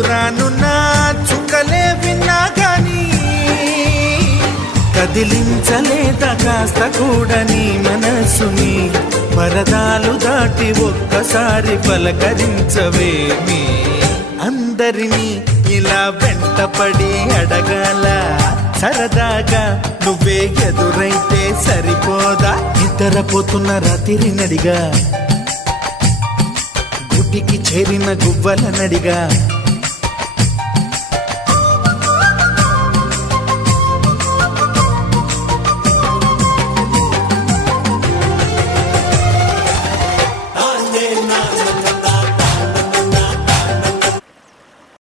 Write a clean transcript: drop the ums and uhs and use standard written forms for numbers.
ఎదురానున్న చుక్కలే విన్నా గాని కదిలించలేదా కాస్త కూడా నీ మనసుని పరదాలు దాటి ఒక్కసారి పలకరించవేమి అందరినీ ఇలా వెంటపడి అడగాల సరదాగా నువ్వే ఎదురైతే సరిపోదా నిద్రపోతున్న రాత్రి నడిగా గుడ్డికి చేరిన గువ్వల నడిగా